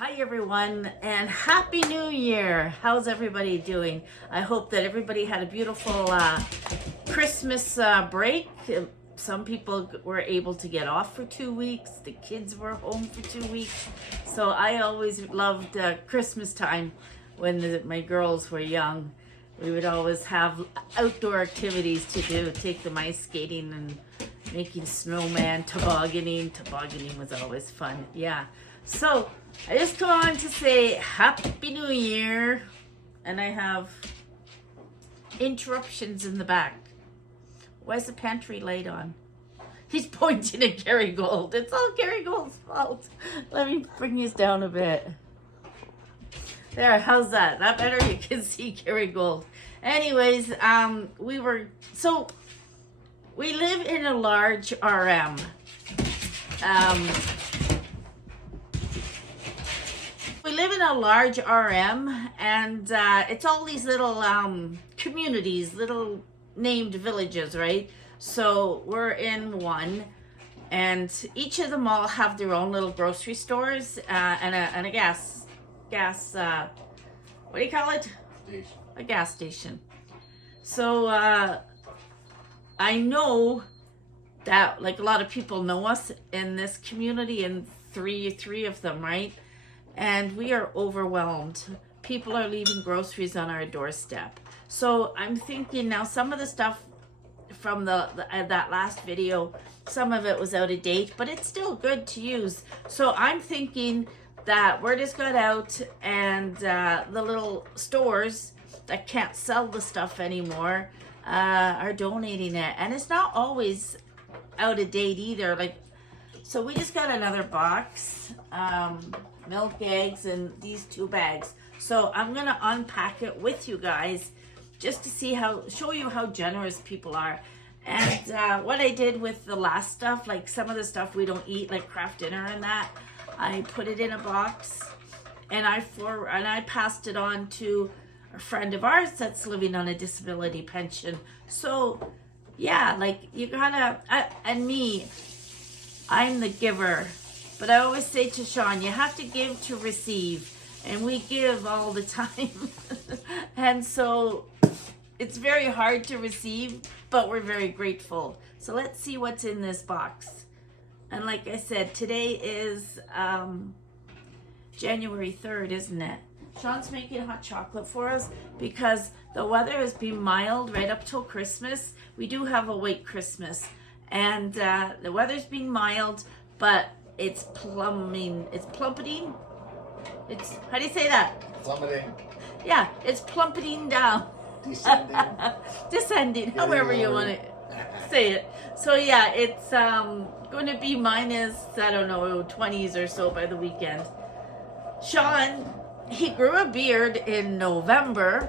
Hi everyone, and Happy New Year! How's everybody doing? I hope that everybody had a beautiful Christmas break. Some people were able to get off for 2 weeks. The kids were home for 2 weeks. So I always loved Christmas time when my girls were young. We would always have outdoor activities to do, take them ice skating and making snowman, tobogganing. Tobogganing was always fun, yeah. So I just come on to say Happy New Year, and I have interruptions in the back. Why is the pantry light on? He's pointing at Gary Gold. It's all Gary Gold's fault. Let me bring these down a bit. There, how's that? That better? You can see Gary Gold. Anyways, we live in a large RM. We live in a large RM, and it's all these little communities, little named villages, right? So we're in one, and each of them all have their own little grocery stores and a gas, what do you call it? Station. A gas station. So I know that like a lot of people know us in this community, and three of them, right? And we are overwhelmed. People are leaving groceries on our doorstep. So I'm thinking now, some of the stuff from that last video, some of it was out of date, but it's still good to use. So I'm thinking that word has got out, and the little stores that can't sell the stuff anymore are donating it. And it's not always out of date either. Like, so we just got another box, milk, eggs, and these 2 bags. So I'm gonna unpack it with you guys just to see show you how generous people are. And what I did with the last stuff, like some of the stuff we don't eat, like craft dinner and that, I put it in a box, and I passed it on to a friend of ours that's living on a disability pension. So yeah, like you gotta, and me, I'm the giver. But I always say to Sean, you have to give to receive. And we give all the time. And so it's very hard to receive, but we're very grateful. So let's see what's in this box. And like I said, today is January 3rd, isn't it? Sean's making hot chocolate for us because the weather has been mild right up till Christmas. We do have a white Christmas. And the weather's been mild, but it's plummeting. It's, how do you say that? Plummeting. Yeah, it's plummeting down. Descending. Descending, however you want to say it. So yeah, it's going to be minus, I don't know, 20s or so by the weekend. Sean, he grew a beard in November,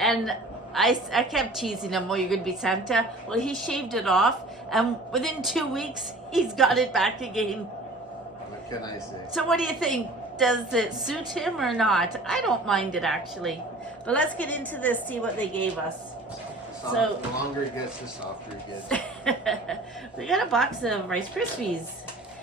and I kept teasing him, oh, you're going to be Santa? Well, he shaved it off, and within 2 weeks, he's got it back again. What can I say? So what do you think? Does it suit him or not? I don't mind it, actually. But let's get into this, see what they gave us. The longer it gets, the softer it gets. We got a box of Rice Krispies.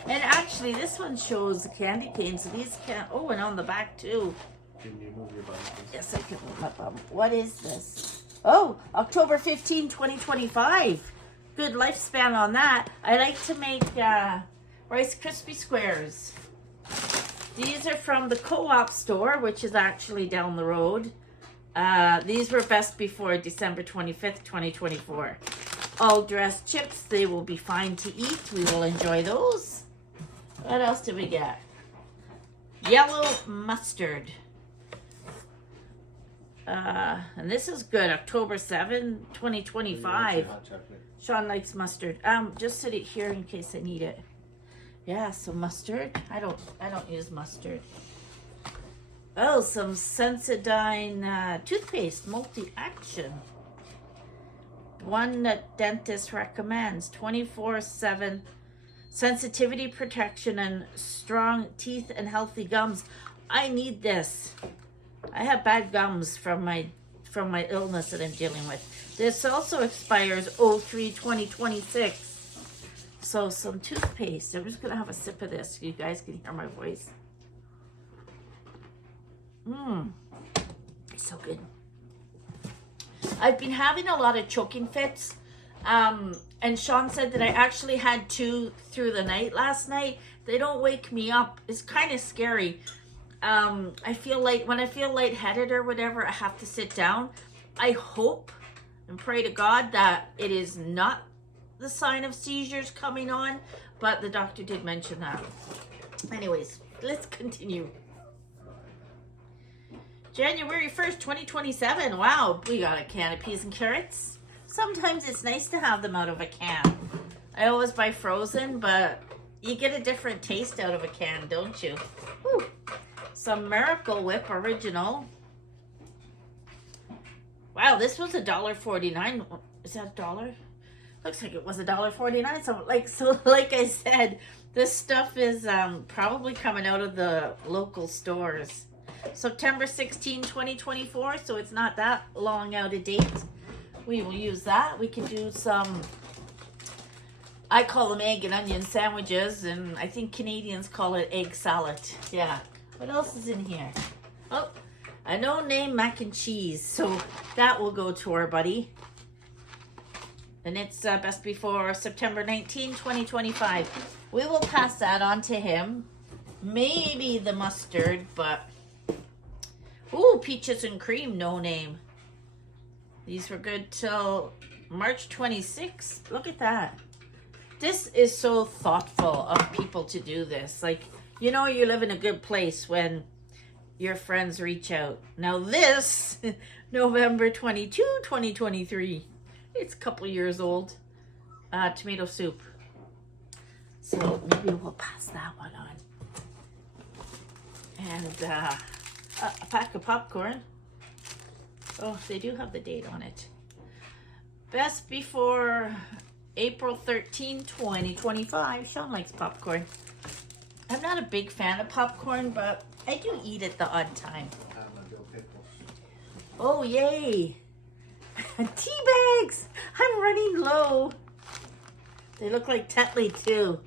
And actually, this one shows the candy canes. So these can, oh, and on the back, too. Can you move your bum? Yes, I can move my bum. What is this? Oh, October 15, 2025. Good lifespan on that. I like to make Rice Krispie squares. These are from the co-op store, which is actually down the road. These were best before December 25th, 2024. All dressed chips. They will be fine to eat. We will enjoy those. What else did we get? Yellow mustard. And this is good. October 7, 2025. Sean likes mustard. Just set it here in case I need it. Yeah, some mustard. I don't use mustard. Oh, some Sensodyne toothpaste, multi-action. One that dentist recommends. 24/7 sensitivity protection and strong teeth and healthy gums. I need this. I have bad gums from my illness that I'm dealing with. This also expires 03/2026. So some toothpaste. I'm just gonna have a sip of this so you guys can hear my voice. It's so good. I've been having a lot of choking fits. And Sean said that I actually had 2 through the night last night. They don't wake me up. It's kind of scary. I feel like when I feel lightheaded or whatever, I have to sit down. I hope and pray to God that it is not the sign of seizures coming on, but the doctor did mention that. Anyways, let's continue. January 1st, 2027. Wow, we got a can of peas and carrots. Sometimes it's nice to have them out of a can. I always buy frozen, but you get a different taste out of a can, don't you? Whew. Some Miracle Whip original. Wow, this was $1.49. Is that $1? Looks like it was $1.49. So like I said, this stuff is probably coming out of the local stores. September 16, 2024, so it's not that long out of date. We will use that. We can do some, I call them egg and onion sandwiches, and I think Canadians call it egg salad. Yeah. What else is in here? Oh, a no-name mac and cheese. So that will go to our buddy. And it's best before September 19, 2025. We will pass that on to him. Maybe the mustard, but... Ooh, peaches and cream, no name. These were good till March 26th. Look at that. This is so thoughtful of people to do this. Like, you know you live in a good place when your friends reach out. Now this, November 22, 2023. It's a couple years old. Tomato soup. So maybe we'll pass that one on. And a pack of popcorn. Oh, they do have the date on it. Best before April 13, 2025. Sean likes popcorn. I'm not a big fan of popcorn, but I do eat it the odd time. Oh, yay. Tea bags. I'm running low. They look like Tetley, too.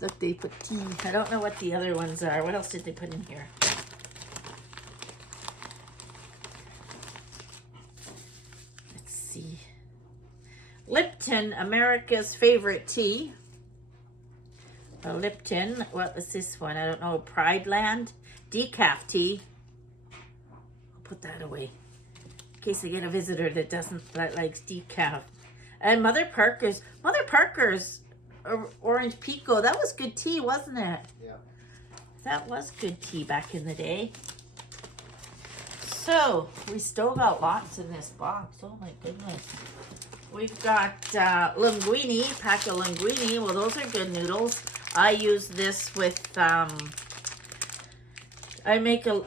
Look, they put tea. I don't know what the other ones are. What else did they put in here? Let's see. Lipton, America's favorite tea. Lipton. What is this one? I don't know. Pride Land. Decaf tea. I'll put that away in case I get a visitor that likes decaf. And Mother Parker's Orange Pico. That was good tea, wasn't it? Yeah. That was good tea back in the day. So, we still got lots in this box. Oh my goodness. We've got linguine, pack of linguine. Well, those are good noodles. I use this with, I make a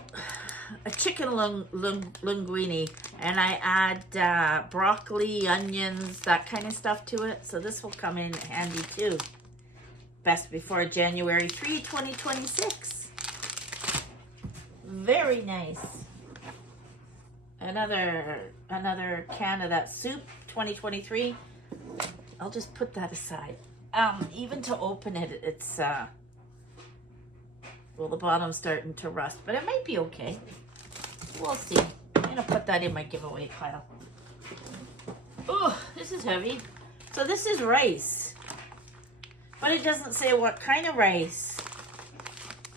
chicken linguine, and I add broccoli, onions, that kind of stuff to it. So this will come in handy too. Best before January 3, 2026. Very nice. Another can of that soup, 2023. I'll just put that aside. Even to open it, it's well, the bottom's starting to rust, but it might be okay. We'll see. I'm gonna put that in my giveaway pile. Oh, this is heavy. So this is rice, but it doesn't say what kind of rice.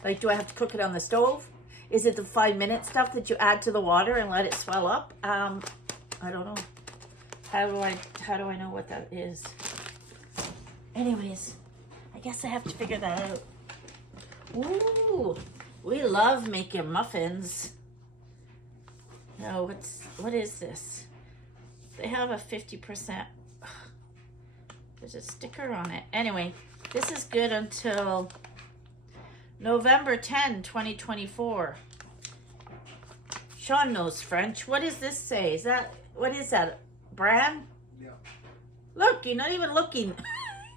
Like, do I have to cook it on the stove? Is it the 5-minute stuff that you add to the water and let it swell up? I don't know. How do I know what that is? Anyways, I guess I have to figure that out. Ooh, we love making muffins. No, what is this? They have a 50%. There's a sticker on it. Anyway, this is good until November 10, 2024. Sean knows French. What does this say? What is that? Bran? Yeah. Look, you're not even looking.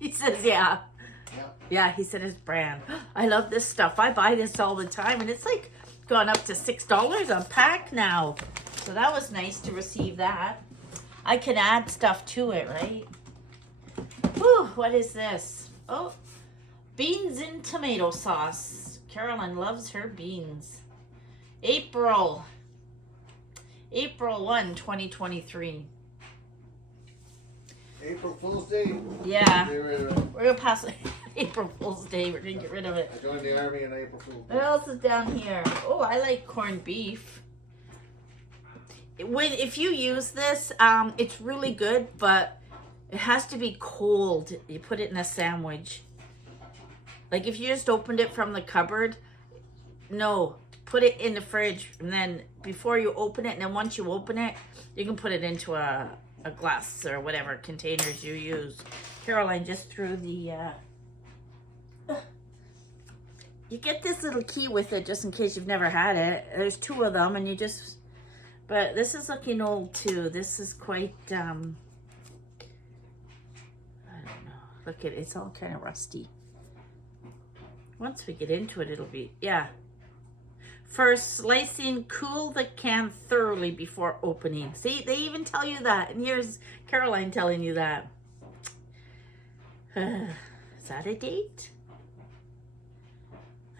He says, yeah. Yeah, he said it's brand. I love this stuff. I buy this all the time, and it's like gone up to $6 a pack now. So that was nice to receive that. I can add stuff to it, right? Whew, what is this? Oh, beans and tomato sauce. Carolyn loves her beans. April 1, 2023. April Fool's Day. Yeah. Get rid of it. We're gonna pass April Fool's Day. We're gonna get rid of it. I joined the army on April Fool's Day. What else is down here? Oh, I like corned beef. If you use this, it's really good, but it has to be cold. You put it in a sandwich. Like if you just opened it from the cupboard, no, put it in the fridge, and then before you open it, and then once you open it, you can put it into a glass or whatever containers you use. Caroline just threw the you get this little key with it just in case you've never had it. There's 2 of them, and you just, but this is looking old too. This is quite I don't know, look at it, it's all kind of rusty. Once we get into it, it'll be, yeah. For slicing, cool the can thoroughly before opening. See, they even tell you that. And here's Caroline telling you that. Is that a date?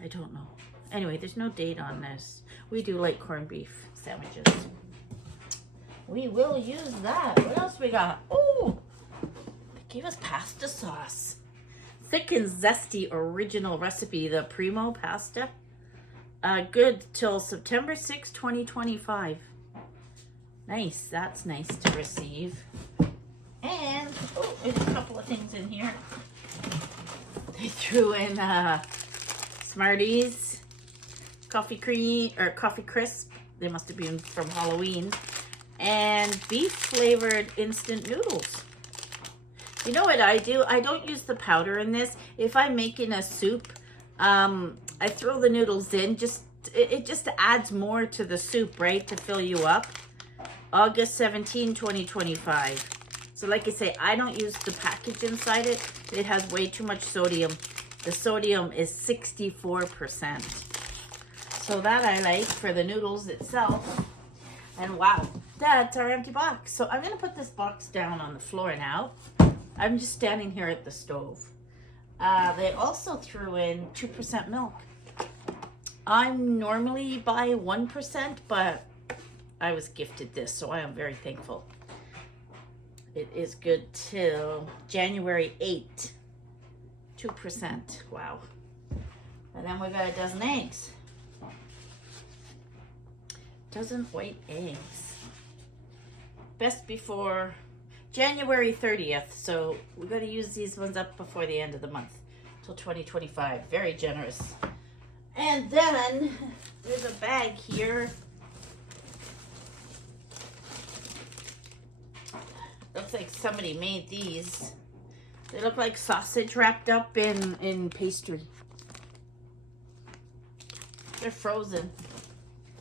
I don't know. Anyway, there's no date on this. We do like corned beef sandwiches. We will use that. What else we got? Oh, they gave us pasta sauce. Thick and zesty original recipe, the Primo pasta. Good till September 6, 2025. Nice, that's nice to receive. And, oh, there's a couple of things in here. They threw in Smarties, coffee cream, or coffee crisp. They must have been from Halloween. And beef flavored instant noodles. You know what I do? I don't use the powder in this. If I'm making a soup, I throw the noodles in. It just adds more to the soup, right? To fill you up. August 17, 2025. So like I say, I don't use the package inside it. It has way too much sodium. The sodium is 64%. So that I like for the noodles itself. And wow, that's our empty box. So I'm going to put this box down on the floor now. I'm just standing here at the stove. They also threw in 2% milk. I normally buy 1%, but I was gifted this, so I am very thankful. It is good till January 8th. 2%. Wow. And then we got a dozen eggs. Dozen white eggs. Best before January 30th. So we got to use these ones up before the end of the month. Till 2025. Very generous. And then there's a bag here. Looks like somebody made these. They look like sausage wrapped up in pastry. They're frozen.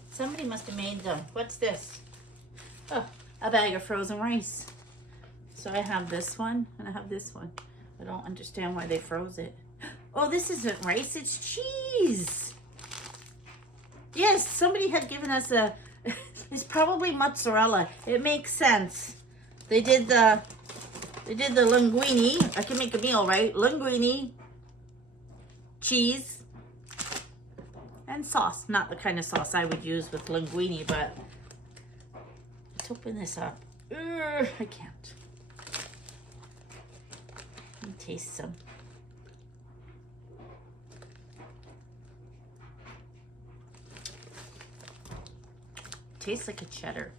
Somebody must have made them. What's this? Oh, a bag of frozen rice. So I have this one and I have this one. I don't understand why they froze it. Oh, this isn't rice, it's cheese. Yes, somebody had given us a, it's probably mozzarella. It makes sense. They did the linguine. I can make a meal, right? Linguine, cheese, and sauce. Not the kind of sauce I would use with linguine, but let's open this up. I can't. Let me taste some. Tastes like a cheddar.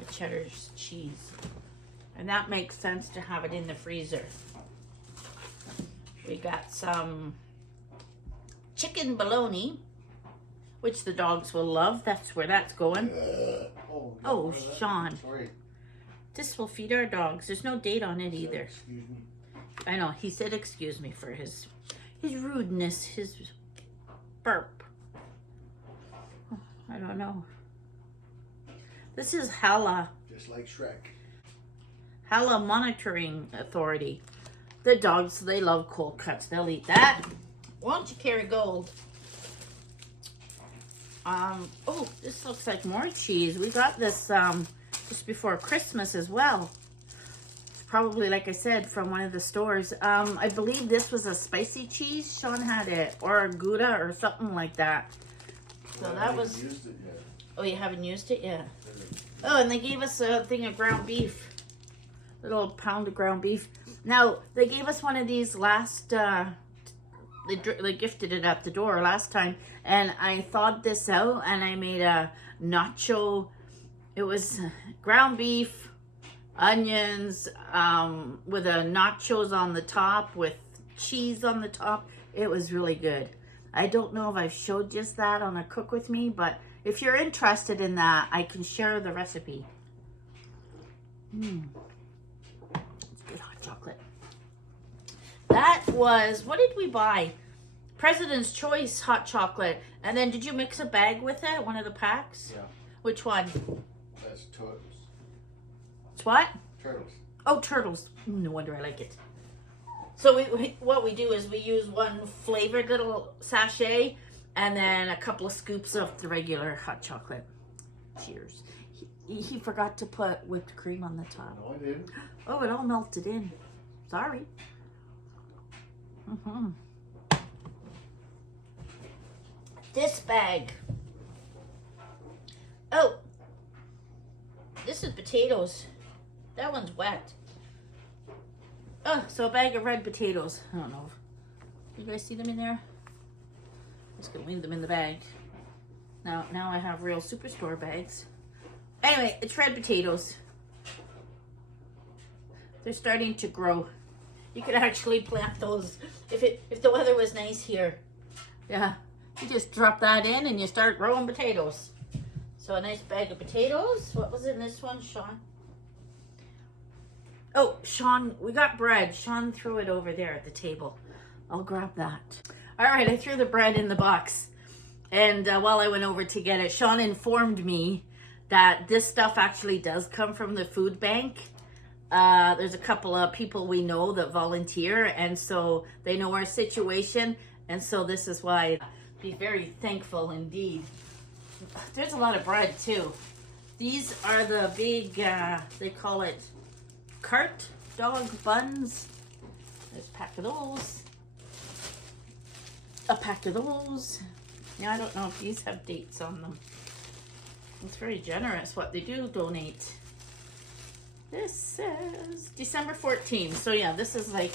The cheddar's cheese. And that makes sense to have it in the freezer. We got some chicken bologna, which the dogs will love. That's where that's going. Oh, Sean. Sorry. This will feed our dogs. There's no date on it either. Excuse me. I know. He said excuse me for his rudeness, his burp. Oh, I don't know. This is Hala. Just like Shrek. Hala Monitoring Authority. The dogs, they love cold cuts. They'll eat that. Won't you carry gold? Oh, this looks like more cheese. We got this just before Christmas as well. It's probably, like I said, from one of the stores. I believe this was a spicy cheese. Sean had it, or a Gouda or something like that. So I that haven't was. used it yet. Oh, you haven't used it yet? Oh, and they gave us a thing of ground beef. Little pound of ground beef. Now, they gave us one of these last, they gifted it at the door last time. And I thawed this out and I made a nacho. It was ground beef, onions, with a nachos on the top with cheese on the top. It was really good. I don't know if I've showed just that on a Cook With Me, but if you're interested in that, I can share the recipe. It's good hot chocolate. That was, what did we buy? President's Choice hot chocolate. And then did you mix a bag with it? One of the packs? Yeah. Which one? That's turtles. It's what? Turtles. Oh, turtles. No wonder I like it. So what we do is we use one flavored little sachet and then a couple of scoops of the regular hot chocolate. Cheers. He forgot to put whipped cream on the top. No, I didn't. Oh, it all melted in. Sorry. This bag. Oh. This is potatoes. That one's wet. Oh, so a bag of red potatoes. I don't know. You guys see them in there? I'm just gonna leave them in the bag. Now I have real superstore bags. Anyway, it's red potatoes. They're starting to grow. You could actually plant those if the weather was nice here. Yeah, you just drop that in and you start growing potatoes. So a nice bag of potatoes. What was in this one, Sean? Oh, Sean, we got bread. Sean threw it over there at the table. I'll grab that. All right, I threw the bread in the box. And while I went over to get it, Sean informed me that this stuff actually does come from the food bank. There's a couple of people we know that volunteer, and so they know our situation. And so this is why I'd be very thankful indeed. There's a lot of bread too. These are the big, they call it cart dog buns. There's a pack of those. A pack of those. Yeah, I don't know if these have dates on them. It's very generous what they do donate. This says December 14th. So yeah, this is like,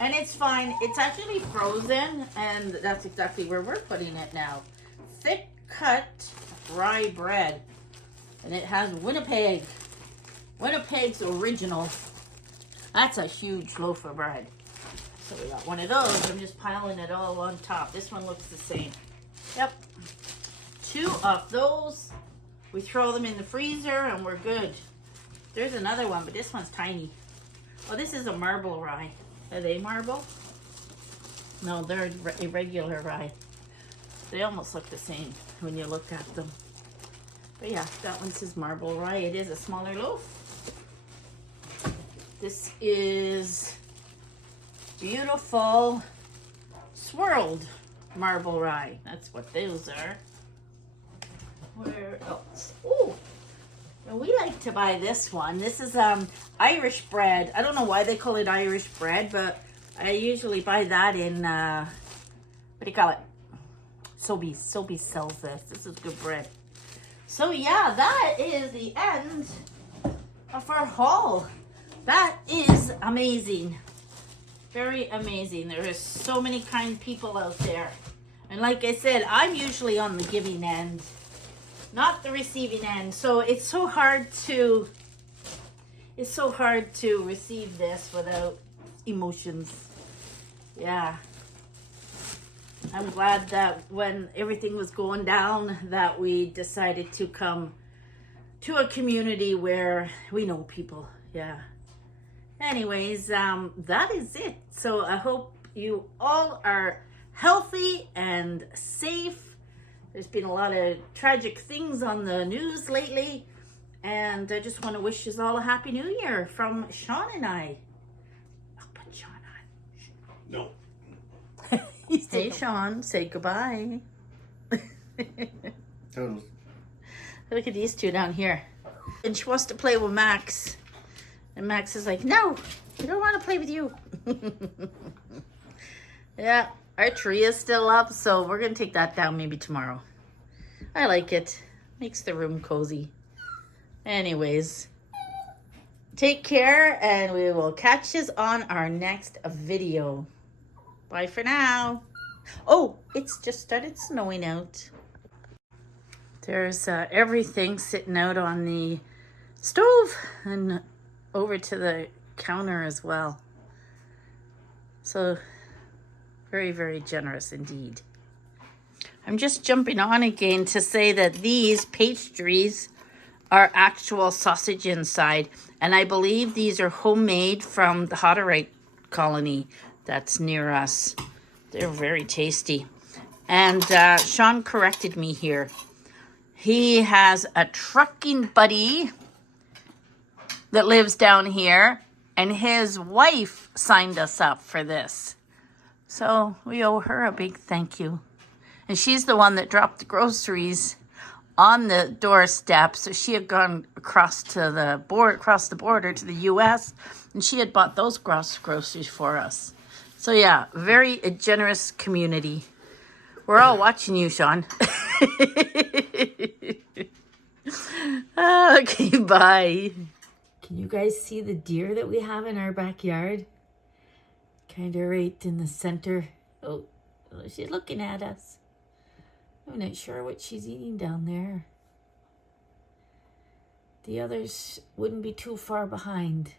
and it's fine. It's actually frozen, and that's exactly where we're putting it now. Thick cut rye bread. And it has Winnipeg. Winnipeg's original. That's a huge loaf of bread. So we got one of those. I'm just piling it all on top. This one looks the same. Yep. 2 of those. We throw them in the freezer and we're good. There's another one, but this one's tiny. Oh, this is a marble rye. Are they marble? No, they're irregular rye. They almost look the same when you look at them. But yeah, that one says marble rye. It is a smaller loaf. This is beautiful swirled marble rye. That's what those are. Where else? Oh, we like to buy this one. This is Irish bread. I don't know why they call it Irish bread, but I usually buy that in, what do you call it? Sobeys. Sobeys sells this. This is good bread. So yeah, that is the end of our haul. That is amazing. Very amazing. There is so many kind people out there. And like I said, I'm usually on the giving end, not the receiving end. So it's so hard to receive this without emotions. Yeah. I'm glad that when everything was going down that we decided to come to a community where we know people. Yeah. Anyways, that is it. So I hope you all are healthy and safe. There's been a lot of tragic things on the news lately. And I just want to wish you all a Happy New Year from Sean and I. I'll put Sean on. No. Hey, Sean, say goodbye. Turtles. Look at these two down here. And she wants to play with Max. And Max is like, no, I don't want to play with you. Yeah, our tree is still up, so we're going to take that down maybe tomorrow. I like it. Makes the room cozy. Anyways, take care and we will catch you on our next video. Bye for now. Oh, it's just started snowing out. There's everything sitting out on the stove and over to the counter as well. So very, very generous indeed. I'm just jumping on again to say that these pastries are actual sausage inside. And I believe these are homemade from the Hotterite colony that's near us. They're very tasty. And Sean corrected me here. He has a trucking buddy that lives down here, and his wife signed us up for this. So we owe her a big thank you. And she's the one that dropped the groceries on the doorstep. So she had gone across the border to the U.S., and she had bought those groceries for us. So yeah, very generous community. We're all watching you, Sean. Okay, bye. Can you guys see the deer that we have in our backyard? Kind of right in the center. Oh, she's looking at us. I'm not sure what she's eating down there. The others wouldn't be too far behind.